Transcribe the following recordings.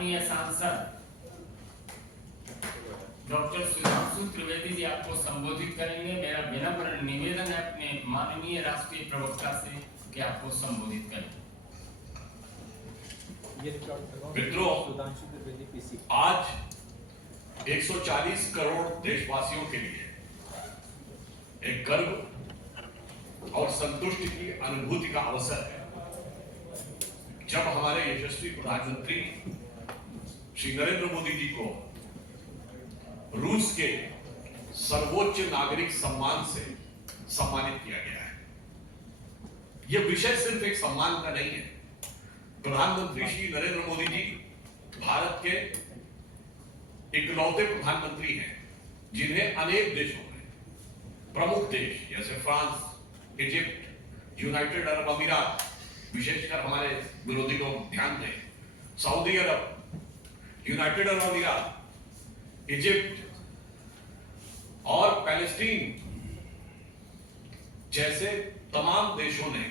माननीय सांसद डॉक्टर सुधांशु त्रिवेदी जी आपको संबोधित करेंगे। मेरा विनम्र निवेदन है अपने माननीय राष्ट्रीय प्रवक्ता से कि आपको संबोधित करें। मित्रों, आज 140 करोड़ देशवासियों के लिए एक गर्व और संतुष्टि की अनुभूति का अवसर है जब हमारे यशस्वी प्रधानमंत्री श्री नरेंद्र मोदी जी को रूस के सर्वोच्च नागरिक सम्मान से सम्मानित किया गया है। यह विषय सिर्फ एक सम्मान का नहीं है। प्रधानमंत्री श्री नरेंद्र मोदी जी भारत के इकलौते प्रधानमंत्री हैं जिन्हें अनेक देशों में, प्रमुख देश जैसे फ्रांस, इजिप्ट, यूनाइटेड अरब अमीरात, विशेषकर हमारे विरोधी लोग ध्यान दें, सऊदी अरब, यूनाइटेड अरब अमीरात, इजिप्ट और पैलेस्टीन जैसे तमाम देशों ने,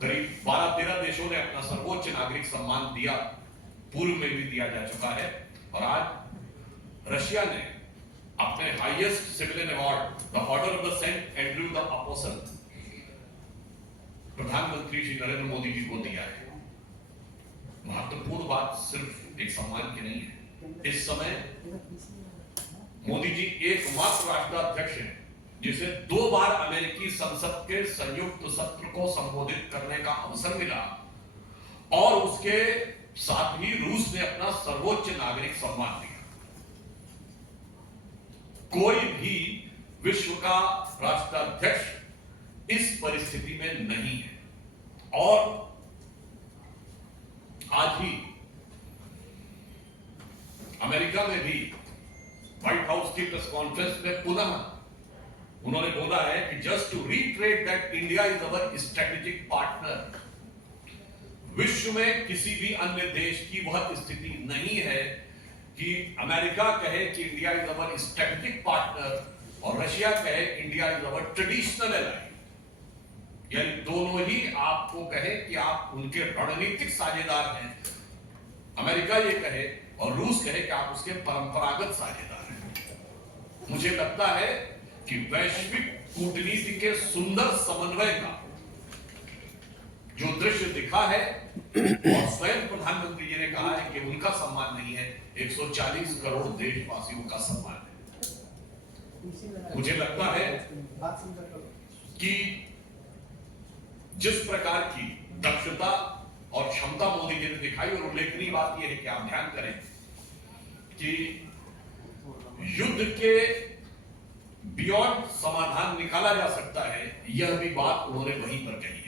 करीब 12-13 देशों ने अपना सर्वोच्च नागरिक सम्मान दिया, पूर्व में भी दिया जा चुका है। और आज रशिया ने अपने highest civilian award the Order of the Saint Andrew the Apostle प्रधानमंत्री श्री नरेंद्र मोदी जी को दिया है। महत्वपूर्ण बात सिर्फ एक सम्मान की नहीं है। इस समय मोदी जी एकमात्र राष्ट्राध्यक्ष हैं जिसे 2 बार अमेरिकी संसद के संयुक्त सत्र को संबोधित करने का अवसर मिला और उसके साथ ही रूस ने अपना सर्वोच्च नागरिक सम्मान दिया। कोई भी विश्व का राष्ट्राध्यक्ष इस परिस्थिति में नहीं है। और आज ही अमेरिका में भी व्हाइट हाउस की प्रेस कॉन्फ्रेंस में पुनः उन्होंने बोला है कि just to reiterate that India is our strategic partner. विश्व में किसी भी अन्य देश की वह स्थिति नहीं है कि अमेरिका कहे कि India is our strategic partner और रशिया कहे India is our traditional ally. यानी दोनों ही आपको कहे कि आप उनके रणनीतिक साझेदार हैं। अमेरिका ये कहे और रूस कहे कि आप उसके परंपरागत साझेदार हैं। मुझे लगता है कि वैश्विक कूटनीति के सुंदर समन्वय का जो दृश्य दिखा है और स्वयं प्रधानमंत्री जी ने कहा है कि उनका सम्मान नहीं है, 140 करोड़ देशवासियों का सम्मान है। मुझे लगता है कि जिस प्रकार की दक्षता और क्षमता मोदी जी ने दिखाई, और उल्लेखनीय बात यह है कि आप ध्यान करें कि युद्ध के बियॉन्ड समाधान निकाला जा सकता है, यह भी बात उन्होंने वहीं पर कही है।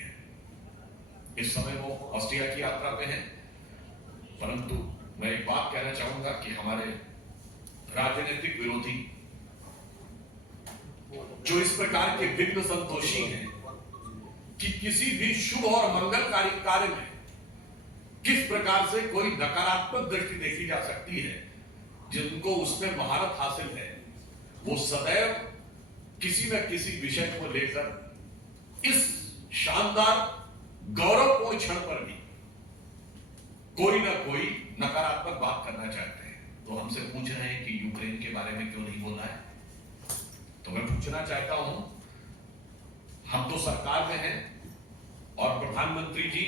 इस समय वो ऑस्ट्रिया की यात्रा पे हैं, परंतु मैं एक बात कहना चाहूंगा कि हमारे राजनीतिक विरोधी जो इस प्रकार के विघ्न संतोषी हैं कि किसी भी शुभ और मंगलकारी कार्य में किस प्रकार से कोई नकारात्मक दृष्टि देखी जा सकती है, जिनको उसमें महारत हासिल है, वो सदैव किसी न किसी विषय को लेकर इस शानदार गौरवपूर्ण क्षण पर भी कोई ना कोई नकारात्मक बात करना चाहते हैं। तो हमसे पूछ रहे हैं कि यूक्रेन के बारे में क्यों नहीं बोलना है। तो मैं पूछना चाहता हूं, हम तो सरकार में हैं और प्रधानमंत्री जी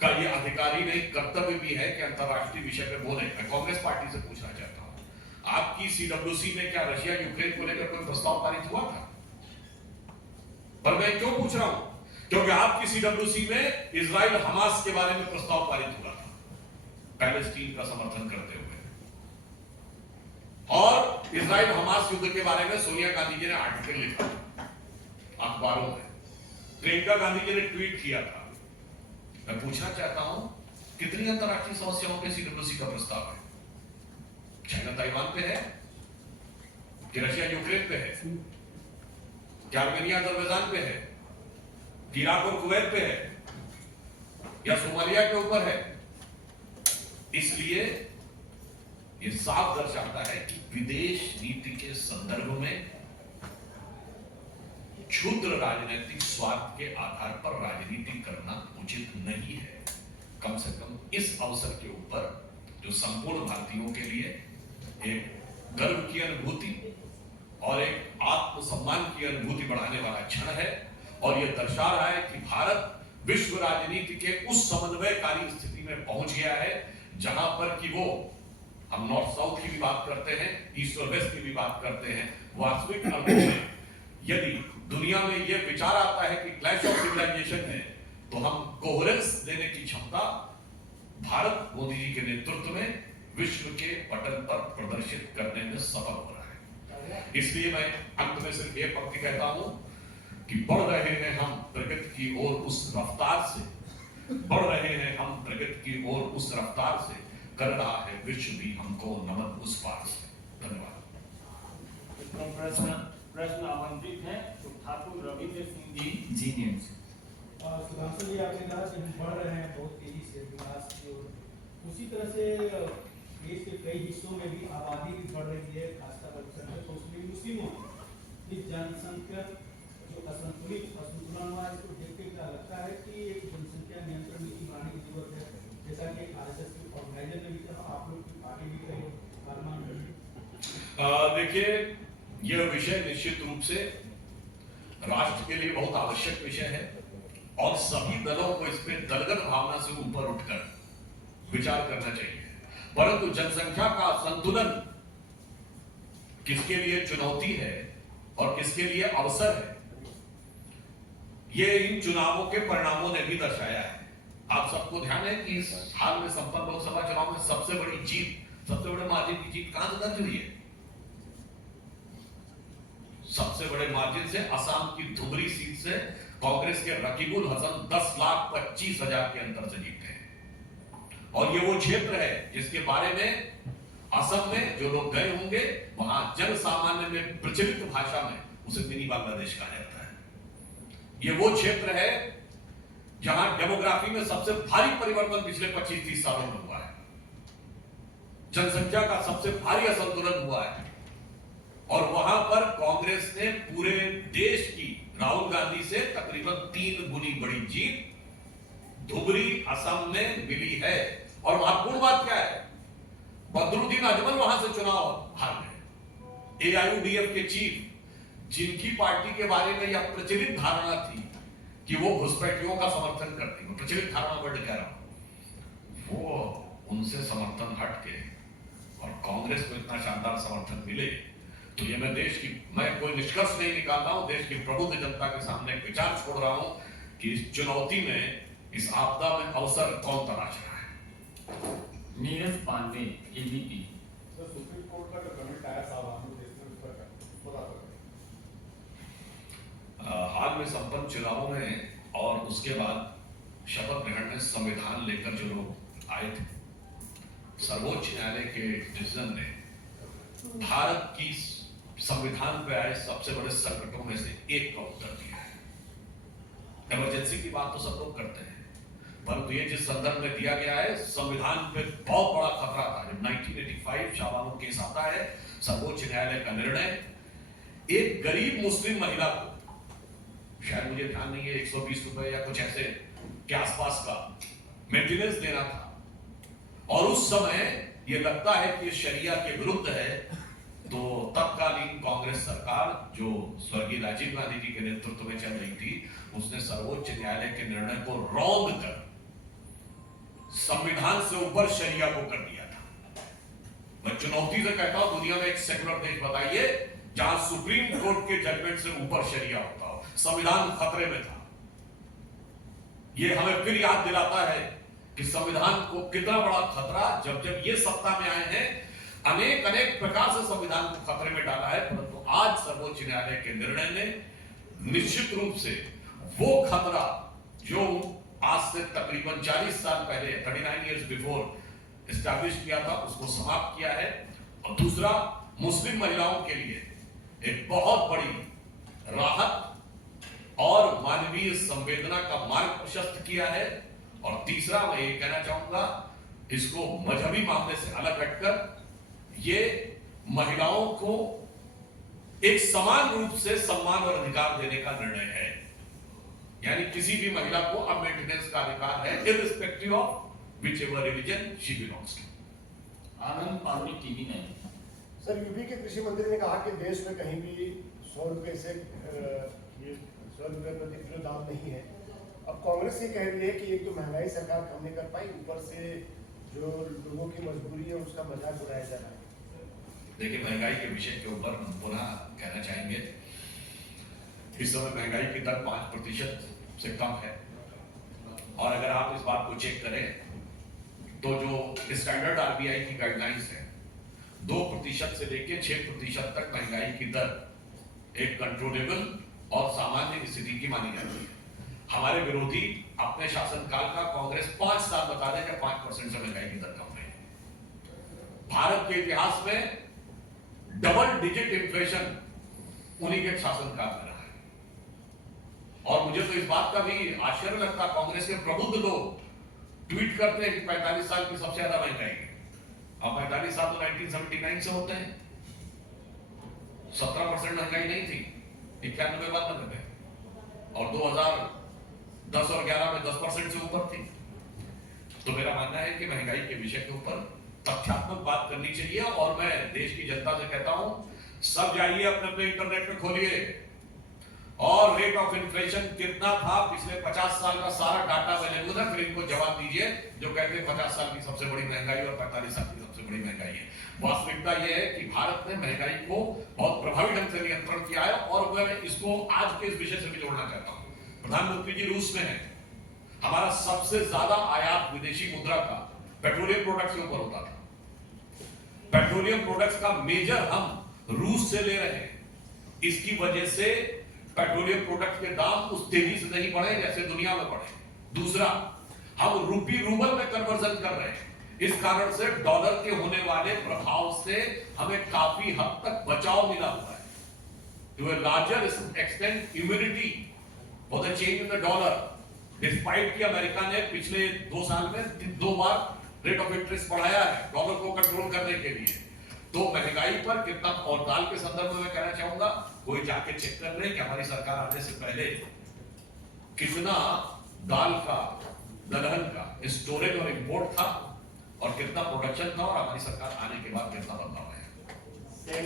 का यह अधिकारी नहीं, कर्तव्य भी है कि अंतरराष्ट्रीय विषय पे बोले। मैं कांग्रेस पार्टी से पूछना चाहता हूं, आपकी सीडब्ल्यूसी में क्या रशिया यूक्रेन को लेकर कोई प्रस्ताव पारित हुआ था? पर मैं क्यों पूछ रहा हूं? क्योंकि आपकी सीडब्ल्यूसी में इजराइल हमास के बारे में प्रस्ताव पारित हुआ था, पैलेस्टीन का समर्थन करते हुए। और इजराइल हमास युद्ध के बारे में सोनिया गांधी जी ने आर्टिकल लिखा अखबारों में, प्रियंका गांधी जी ने ट्वीट किया था। मैं पूछना चाहता हूं, कितनी अंतरराष्ट्रीय समस्याओं पे सीडब्ल्यूसी का प्रस्ताव है? चाइना ताइवान पे है कि रशिया यूक्रेन पे है? क्या आर्मेनिया अजरबैजान पे है? इराक और कुवैत पे है? या सोमालिया के ऊपर है? इसलिए यह साफ दर्शाता है कि विदेश नीति के संदर्भ में क्षुद्र राजनीतिक स्वार्थ के आधार पर राजनीति करना उचित नहीं है। कम इस अवसर के ऊपर जो संपूर्ण भारतीयों के लिए एक गर्व की अनुभूति और एक आत्मसम्मान की अनुभूति बढ़ाने वाला क्षण है, और यह दर्शा रहा है कि भारत विश्व राजनीति के उस समन्वयकारी स्थिति में पहुंच गया है जहां पर कि वो, हम नॉर्थ साउथ की भी बात करते हैं, ईस्ट और वेस्ट की भी बात करते हैं, वास्तविक अर्थों में यदि दुनिया में यह विचार आता है कि क्लैश ऑफ सिविलाइजेशन है, तो हम कोहेरेंस देने की क्षमता भारत मोदी जी के नेतृत्व में विश्व के पटल पर प्रदर्शित करने में सफल हो रहा है। इसलिए मैं अंत में सिर्फ एक पंक्ति कहता हूं कि बढ़ रहे हैं हम प्रगति की ओर उस रफ्तार से, बढ़ रहे हैं हम प्रगति की ओर उस रफ्तार से, कर रहा है विश्व भी हमको नमन उस पार से। धन्यवाद। प्रश्न आमंत्रित है तो ठाकुर रविंद्र सिंह जी, जी न्यूज। सुधांशु जी, आपने कहा कि हम बढ़ रहे हैं बहुत तेजी से विकास की ओर, उसी तरह से देश के कई हिस्सों में भी आबादी भी बढ़ रही है, खासकर अल्पसंख्यक मुस्लिम मुस्लिमों की जनसंख्या जो असंतुलन हुआ, इसको देख के क्या लगता है कि एक जनसंख्या नियंत्रण नीति बनाने की जरूरत है, जैसा कि आरएसएस के ऑर्गेनाइजर ने भी कहा, आप लोग की पार्टी भी कही फरमान रही। देखिए, यह विषय निश्चित रूप से राष्ट्र के लिए बहुत आवश्यक विषय है और सभी दलों को इस पे दलगत भावना से ऊपर उठकर विचार करना चाहिए, परंतु जनसंख्या का संतुलन किसके लिए चुनौती है और किसके लिए अवसर है, ये इन चुनावों के परिणामों ने भी दर्शाया है। आप सबको ध्यान है कि इस हाल में संपन्न लोकसभा चुनाव में सबसे बड़ी जीत, सबसे बड़े मार्जिन की जीत कहां से दर्ज हुई है? सबसे बड़े मार्जिन से असम की धुबरी सीट से कांग्रेस के रकीबुल हसन 10,25,000 के अंतर से जीते हैं। और ये वो क्षेत्र है जिसके बारे में असम में जो लोग गए होंगे, वहां जन सामान्य में प्रचलित भाषा में उसे मिनी बांग्लादेश कहा जाता है। ये वो क्षेत्र है जहां डेमोग्राफी में सबसे भारी परिवर्तन पिछले 25-30 सालों में हुआ है, जनसंख्या का सबसे भारी असंतुलन हुआ है, और वहां पर कांग्रेस ने पूरे देश की राहुल गांधी से तकरीबन 3 गुनी बड़ी जीत धुबरी असम में मिली है। और महत्वपूर्ण बात क्या है, बदरुद्दीन अजमल वहां से चुनाव हार गए। एआईयूडीएफ के चीफ, जिनकी पार्टी के बारे में यह प्रचलित धारणा थी कि वो घुसपैठियों का समर्थन करती है, प्रचलित धारणा वर्ड कह रहा हूं, वो उनसे समर्थन हट के और कांग्रेस को इतना शानदार समर्थन मिले, तो ये मैं कोई निष्कर्ष नहीं निकाल रहा हूं, देश की प्रबुद्ध जनता के सामने एक विचार छोड़ रहा हूं कि इस चुनौती में, इस आपदा में अवसर कौन तलाश रहा है। नीरज पांडे, एबीपी। तो सुप्रीम कोर्ट का जो कमेंट आया साहब, हाल में संपन्न चुनावों में और उसके बाद शपथ ग्रहण में संविधान लेकर जो लोग आए थे, सर्वोच्च न्यायालय के डिसीजन ने भारत की संविधान पे आए सबसे बड़े संकटों में से एक का उत्तर दिया है। इमरजेंसी की बात तो सब लोग करते हैं, परंतु ये जिस संदर्भ में दिया गया है, संविधान पे बहुत बड़ा खतरा था। जब 1985 शाहबानो केस आता है, सर्वोच्च न्यायालय का निर्णय एक गरीब मुस्लिम महिला को, शायद मुझे ध्यान नहीं है, 120 रुपए या कुछ ऐसे के आसपास का मेंटेनेंस देना था, और उस समय ये लगता है कि शरिया के विरुद्ध है, तो तत्कालीन कांग्रेस सरकार जो स्वर्गीय राजीव गांधी जी के नेतृत्व में चल रही थी, उसने सर्वोच्च न्यायालय के निर्णय को रौंद कर संविधान से ऊपर शरिया को कर दिया था। मैं चुनौती से कहता हूं, दुनिया में एक सेकुलर देश बताइए जहां सुप्रीम कोर्ट के जजमेंट से ऊपर शरिया होता हो। संविधान खतरे में था। यह हमें फिर याद दिलाता है कि संविधान को कितना बड़ा खतरा, जब ये सत्ता में आए हैं, अनेक प्रकार से संविधान को खतरे में डाला है, परंतु आज सर्वोच्च न्यायालय के निर्णय ने निश्चित रूप से वो खतरा जो आज से तकरीबन 40 साल पहले, 39 इयर्स बिफोर एस्टैब्लिश किया था, उसको समाप्त किया है। और दूसरा, मुस्लिम महिलाओं के लिए एक बहुत बड़ी राहत और मानवीय संवेदना का मार्ग प्रशस्त किया है। और तीसरा, मैं ये कहना चाहूंगा, इसको मजहबी मामले से अलग हटकर ये महिलाओं को एक समान रूप से सम्मान और अधिकार देने का निर्णय है। यानी किसी भी महिला को अब मेंटेनेंस का अधिकार है, irrespective of whichever religion she belongs to. Anand Parul TV 9। Sir, UP के कृषि मंत्री ने कहा कि देश में कहीं भी 100 रुपए से 100 रुपए प्रति किलो दाम नहीं है। अब कांग्रेस ये कह रही है कि एक तो महंगाई सरकार कम नहीं कर पाई, ऊपर से जो लोगों की मजबूरी है उसका मजाक उड़ाया जा रहा है। देखिए, महंगाई के विषय के ऊपर हम पुनः कहना चाहेंगे, इस समय महंगाई की दर 5% से कम है। और अगर आप इस बात को चेक करें तो जो स्टैंडर्ड आरबीआई की गाइडलाइंस है, 2% से लेकर 6% तक महंगाई की दर एक कंट्रोलेबल और सामान्य स्थिति की मानी जाती है। हमारे विरोधी अपने शासनकाल का कांग्रेस 5 साल बता रहे हैं 5% से महंगाई की दर कम है। भारत के इतिहास में डबल डिजिट इन्फ्लेशन उन्हीं के शासनकाल में रहा है। और मुझे तो इस बात का भी आश्चर्य लगता, कांग्रेस के प्रबुद्ध लोग ट्वीट करते हैं कि 45 साल की सबसे ज्यादा महंगाई है। अब 45 साल तो 1979 से होते हैं, 17% महंगाई नहीं थी, 91 बात न करते, और 2010 और 11 में 10% से ऊपर थी। तो मेरा मानना है कि महंगाई के विषय के ऊपर तथ्यात्मक बात करनी चाहिए। और मैं देश की जनता से कहता हूं, सब जाइए अपने अपने इंटरनेट पे खोलिए और रेट ऑफ इन्फ्लेशन कितना था पिछले 50 साल का सारा डाटा अवेलेबल है। फिर इनको जवाब दीजिए जो कहते हैं 50 साल की सबसे बड़ी महंगाई और 45 साल की सबसे बड़ी महंगाई है। वास्तविकता यह है कि भारत ने महंगाई को बहुत प्रभावी ढंग से नियंत्रण किया है। और मैं इसको आज के इस विषय से भी जोड़ना चाहता हूं। प्रधानमंत्री जी रूस में है, हमारा सबसे ज्यादा आयात विदेशी मुद्रा का पेट्रोलियम प्रोडक्ट्स के ऊपर होता था। पेट्रोलियम प्रोडक्ट्स का मेजर हम रूस से ले रहे हैं। इसकी वजह से पेट्रोलियम प्रोडक्ट के दाम उस तेजी से नहीं बढ़े जैसे दुनिया में बढ़े। दूसरा, हम रूपी रूबल में कन्वर्जन कर रहे हैं। इस कारण से डॉलर के होने वाले प्रभाव से हमें काफी हद तक बचाव मिला हुआ है। To a larger extent immunity for the change in the dollar, despite कि अमेरिका ने पिछले 2 साल में 2 बार रेट ऑफ इंटरेस्ट बढ़ाया है डॉलर को कंट्रोल करने के लिए। तो महंगाई पर कितना, और दाल के संदर्भ में मैं कहना चाहूंगा, कोई जाके चेक कर ले कि हमारी सरकार आने से पहले कितना दाल का, दलहन का स्टोरेज और इंपोर्ट था और कितना प्रोडक्शन था, और हमारी सरकार आने के बाद कितना बदलाव है। सर,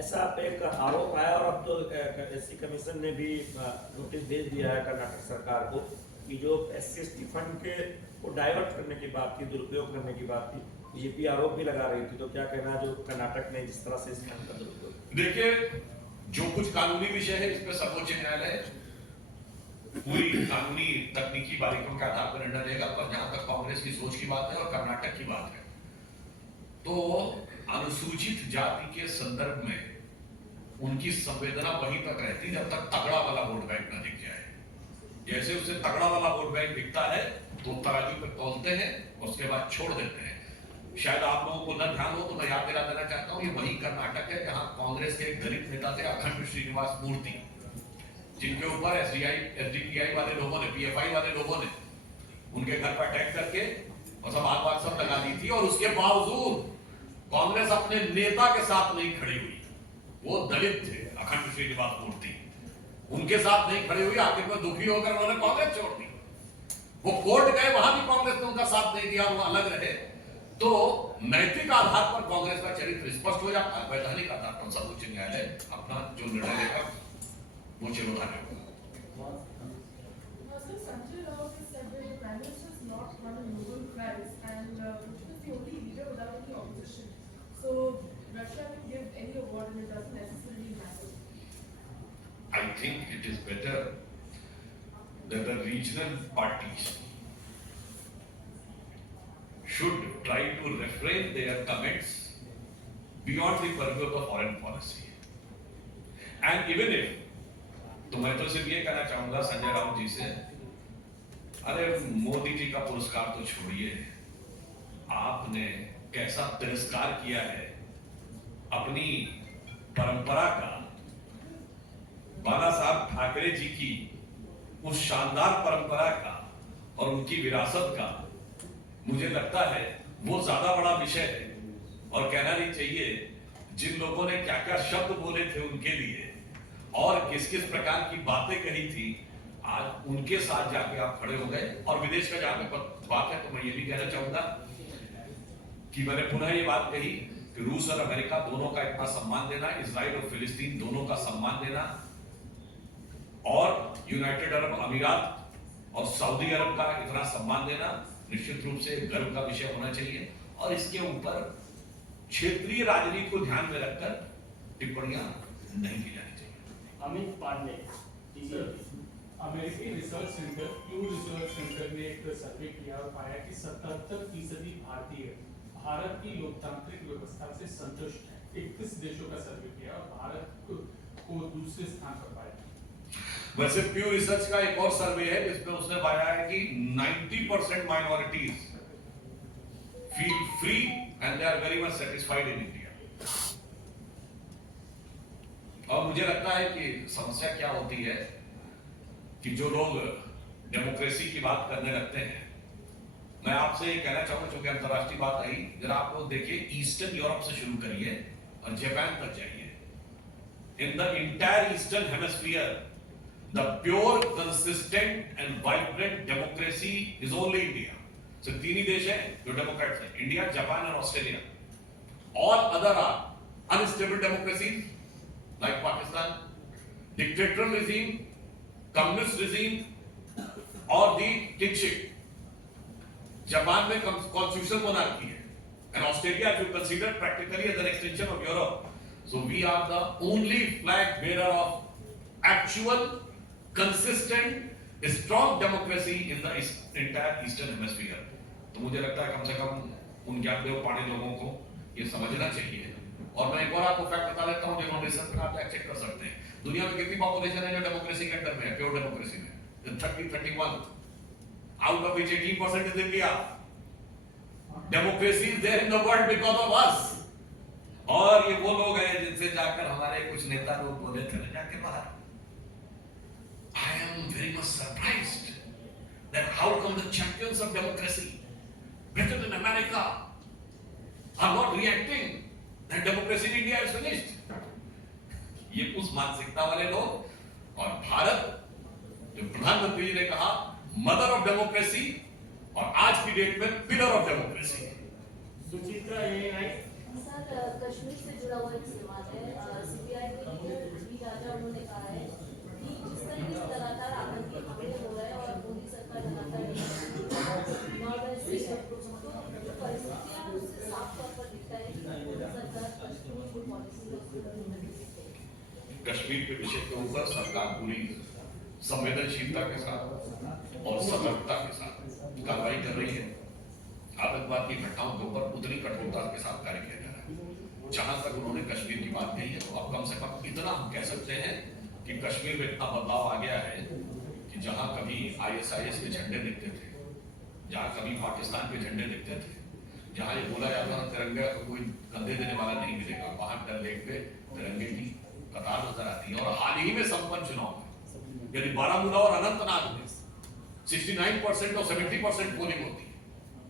ऐसा एक आरोप आया और अब तो एससी कमीशन ने भी नोटिस भेज दिया है कर्नाटक सरकार को कि जो एससी फंड के को डाइवर्ट करने की बात थी, दुरुपयोग करने की बात थी, बीजेपी आरोप भी लगा रही थी। तो क्या कहना जो कर्नाटक ने जिस तरह से इस फंड का दुरुपयोग? देखिए, जो कुछ कानूनी विषय है इस पर सर्वोच्च न्यायालय पूरी कानूनी तकनीकी बारीकियों के आधार पर निर्णय लेगा। पर जहां तक कांग्रेस की सोच की बात है और कर्नाटक की बात है, तो अनुसूचित जाति के संदर्भ में उनकी संवेदना वहीं तक रहती जब तक तगड़ा वाला वोट बैंक न दिख जाए। जैसे उसे तगड़ा वाला वोट बैंक दिखता है तो तराजू पे तौलते हैं, उसके बाद छोड़ देते हैं। शायद आप लोगों को न ध्यान हो तो मैं याद दिला देना चाहता हूं, ये वही कर्नाटक है जहां कांग्रेस के एक दलित नेता थे अखंड श्रीनिवास मूर्ति, जिनके ऊपर एसडीपीआई वाले लोगों ने, पीएफआई वाले लोगों ने उनके घर पर अटैक करके और सब आग बात सब लगा दी थी। और उसके बावजूद कांग्रेस अपने नेता के साथ नहीं खड़ी हुई। वो दलित थे अखंड श्रीनिवास मूर्ति, उनके साथ नहीं खड़ी हुई। आखिर में दुखी होकर उन्होंने कांग्रेस छोड़ दी। वो कोर्ट गए, वहां भी कांग्रेस ने उनका साथ नहीं दिया, वो अलग रहे। तो नैतिक आधार पर कांग्रेस का चरित्र स्पष्ट हो जाता है। वैधानिक आधार पर सर्वोच्च न्यायालय अपना जो निर्णय लेगा वो चिरोधार्य होगा। Sanjay Raut has said that the Prime Minister has not won a Nobel Prize and which was the only leader without any opposition. So Russia can give any award and it doesn't necessarily matter. I think it is better that the regional parties should try to refrain their comments beyond the purview of the foreign policy. And even if, तो मैं तो सिर्फ ये कहना चाहूंगा संजय राउत जी से, अरे मोदी जी का पुरस्कार तो छोड़िए, आपने कैसा तिरस्कार किया है अपनी परंपरा का, बाला साहब ठाकरे जी की उस शानदार परंपरा का और उनकी विरासत का। मुझे लगता है वो ज्यादा बड़ा विषय है और कहना नहीं चाहिए जिन लोगों ने क्या क्या शब्द बोले थे उनके लिए और किस किस प्रकार की बातें कही थी, आज उनके साथ जाके आप खड़े हो गए। और विदेश का जहां पे बात है तो मैं ये भी कहना चाहूंगा कि मैंने पुनः ये बात कही कि रूस और अमेरिका दोनों का इतना सम्मान देना, इजराइल और फिलिस्तीन दोनों का सम्मान देना, और यूनाइटेड अरब अमीरात और सऊदी अरब का इतना सम्मान देना निश्चित रूप से गर्व का विषय होना चाहिए। और इसके ऊपर क्षेत्रीय राजनीति को ध्यान में रखकर टिप्पणियां नहीं की जानी चाहिए। अमित पांडे अमेरिकी रिसर्च सेंटर प्यू रिसर्च सेंटर ने एक सर्वे किया और पाया कि 77% भारतीय भारत की लोकतांत्रिक व्यवस्था से संतुष्ट है। 21 देशों का सर्वे किया और भारत को दूसरे स्थान पर पाया। वैसे प्यू रिसर्च का एक और सर्वे है जिसमें उसने पाया है कि 90% minorities feel free and they are very much satisfied in India. और मुझे लगता है कि समस्या क्या होती है कि जो लोग डेमोक्रेसी की बात करने लगते हैं, मैं आपसे ये कहना चाहूंगा, चूंकि अंतरराष्ट्रीय बात आई, जरा आप लोग देखिए ईस्टर्न यूरोप से शुरू करिए और जापान तक जाइए। In the entire eastern hemisphere the pure consistent and vibrant democracy is only India. सिर्फ तीन ही देश हैं जो डेमोक्रेट्स हैं, इंडिया, जापान और Australia. All other are unstable democracies like Pakistan, dictatorial regime, communist regime और दी किंगशिप। जापान में कॉन्स्टिट्यूशन मोनार्की है, and Australia if you consider practically as an extension of Europe. So we are the only flag bearer of actual, consistent, strong democracy in the entire eastern hemisphere. तो मुझे लगता है कम से कम उन ज्ञानदेव पाड़े लोगों को ये समझना चाहिए। और मैं एक और आपको फैक्ट बता देता हूँ, जो रिसर्च में आप चेक कर सकते हैं। दुनिया में कितनी पॉपुलेशन है जो डेमोक्रेसी के अंडर में है, प्योर डेमोक्रेसी में? 31 out of which 18% is India. Democracy is there in the world because of us. और ये वो लोग हैं जिनसे जाकर हमारे कुछ नेता लोग बोले थे जाके बाहर। I am very much surprised that how come the champions of democracy, Britain and America, are not reacting that democracy in India is finished. ये उस मानसिकता वाले लोग, और भारत जो प्रधानमंत्री जी ने कहा मदर ऑफ डेमोक्रेसी और आज की डेट में pillar of democracy. Suchitra sir, Kashmir से जुड़ा हुआ एक सवाल है। सीबीआई के लीडर वी राजा उन्होंने कहा है कि जिस तरह से लगातार आतंकी हमले हो रहे हैं और मोदी सरकार लगातार तो परिस्थितियां उससे साफ तौर पर दिखता है कि मोदी सरकार कश्मीर की पॉलिसी कश्मीर के विषय के ऊपर सरकार पूरी संवेदनशीलता के साथ और सतर्कता के साथ कार्रवाई कर रही है। आतंकवाद की घटनाओं के ऊपर उतनी कठोरता के साथ कार्य किया जा रहा है। जहां तक उन्होंने कश्मीर की बात कही है, तो अब कम से कम इतना हम कह सकते हैं कि कश्मीर में इतना बदलाव आ गया है कि जहां कभी ISIS के झंडे दिखते थे, जहां कभी पाकिस्तान के झंडे दिखते थे, जहां ये बोला जाता था तिरंगे को कोई कंधे देने वाला नहीं मिलेगा, वहां डल लेक पे तिरंगे की कतार नजर आती है। और हाल ही में संपन्न चुनाव में यदि बारामूला और अनंतनाग में 69% और 70% पोलिंग होती है,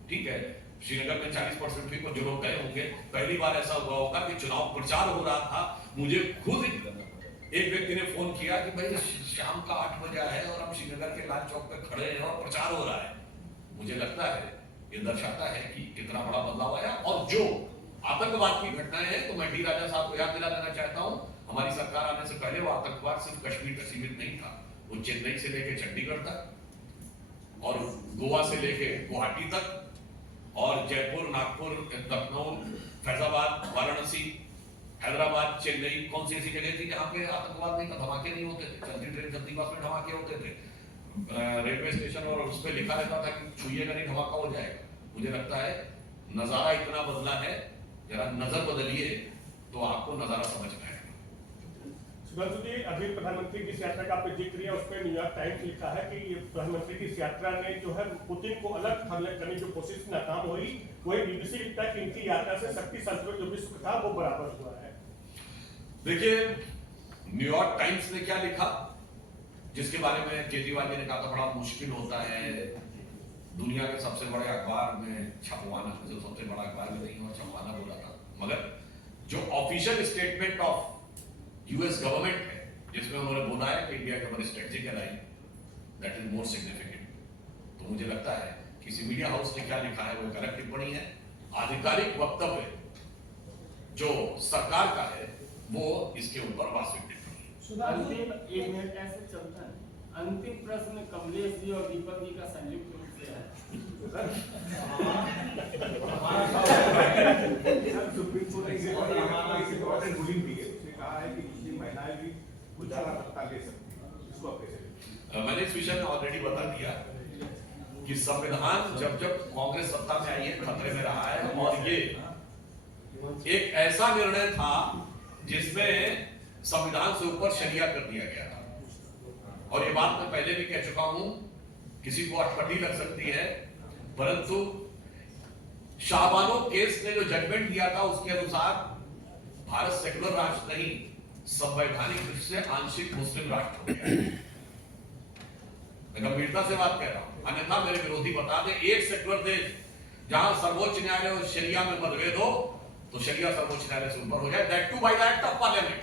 ठीक है, श्रीनगर में 40% भी जो लोग गए होंगे। पहली बार ऐसा हुआ होगा कि चुनाव प्रचार हो रहा था, मुझे खुद एक व्यक्ति ने फोन किया कि भाई शाम का 8 बजा है और हम श्रीनगर के लाल चौक पे खड़े हैं और प्रचार हो रहा है। मुझे लगता है ये दर्शाता है कि कितना बड़ा बदलाव आया। और जो आतंकवाद की घटनाएं हैं, तो मैं डी राजा साहब को याद दिला देना चाहता हूं, हमारी सरकार आने से पहले वो आतंकवाद सिर्फ कश्मीर तक सीमित नहीं था, वो चेन्नई से लेके चंडीगढ़ तक और गोवा से लेके गुवाहाटी तक और जयपुर, नागपुर, लखनऊ, फैजाबाद, वाराणसी, हैदराबाद, चेन्नई, कौन सी ऐसी जगह थी जहां पे आतंकवाद नहीं था, धमाके नहीं होते थे, चलती ट्रेन चलती बस में धमाके होते थे, रेलवे स्टेशन और उस पर लिखा रहता था कि छुइएगा नहीं धमाका हो जाएगा। मुझे लगता है नजारा इतना बदला है, जरा नजर बदलिए तो आपको नजारा समझ में आएगा। सुबंतु जी, अभी प्रधानमंत्री की इस यात्रा का आपने जिक्र किया, उस पर न्यूयॉर्क टाइम्स लिखा है कि ये प्रधानमंत्री की इस यात्रा ने जो है पुतिन को अलग करने की कोशिश नाकाम हुई। वही BBC लिखता है कि इनकी यात्रा से शक्ति संतुलन जो विश्व था वो बराबर हुआ है। देखिए न्यूयॉर्क टाइम्स ने क्या लिखा, जिसके बारे में केजरीवाल जी ने कहा था बड़ा मुश्किल होता है दुनिया के सबसे बड़े अखबार में छपवाना, जो सबसे बड़ा अखबार में नहीं हुआ छपवाना बोला था, मगर जो official statement of US government है जिसमें उन्होंने बोला है कि इंडिया का strategic align, that is more significant. तो मुझे लगता है किसी मीडिया हाउस ने क्या लिखा है वो गलत टिप्पणी है। आधिकारिक वक्तव्य जो सरकार का है वो इसके ऊपर वास्तविक टिप्पणी है। अंतिम 1 मिनट ऐसे चलता है। अंतिम प्रश्न कमलेश जी और दीपक जी का संयुक्त रूप से है। सुप्रीम कोर्ट ने इम्पोर्टेंट रूलिंग दी है, उसने कहा है कि मुस्लिम महिलाएं भी गुजारा भत्ता ले सकती हैं, इसको आप कैसे देखते हैं? मैंने इस विषय में ऑलरेडी बता दिया कि संविधान जब जब कांग्रेस सत्ता में आई है खतरे में रहा है, और ये एक ऐसा निर्णय था जिसमें संविधान से ऊपर शरिया कर दिया गया था। और ये बात मैं पहले भी कह चुका हूं, किसी को अटपटी लग सकती है, परंतु शाहबानो केस ने जो जजमेंट दिया था उसके अनुसार भारत सेकुलर राष्ट्र नहीं, संवैधानिक रूप से आंशिक मुस्लिम राष्ट्र हो गया। मैं गंभीरता से बात कह रहा हूं, अन्यथा मेरे विरोधी बता दें एक सेकुलर देश जहां सर्वोच्च न्यायालय और शरिया में मतभेद हो तो शरिया सर्वोच्च न्यायालय से ऊपर हो जाए, that too by the act of parliament.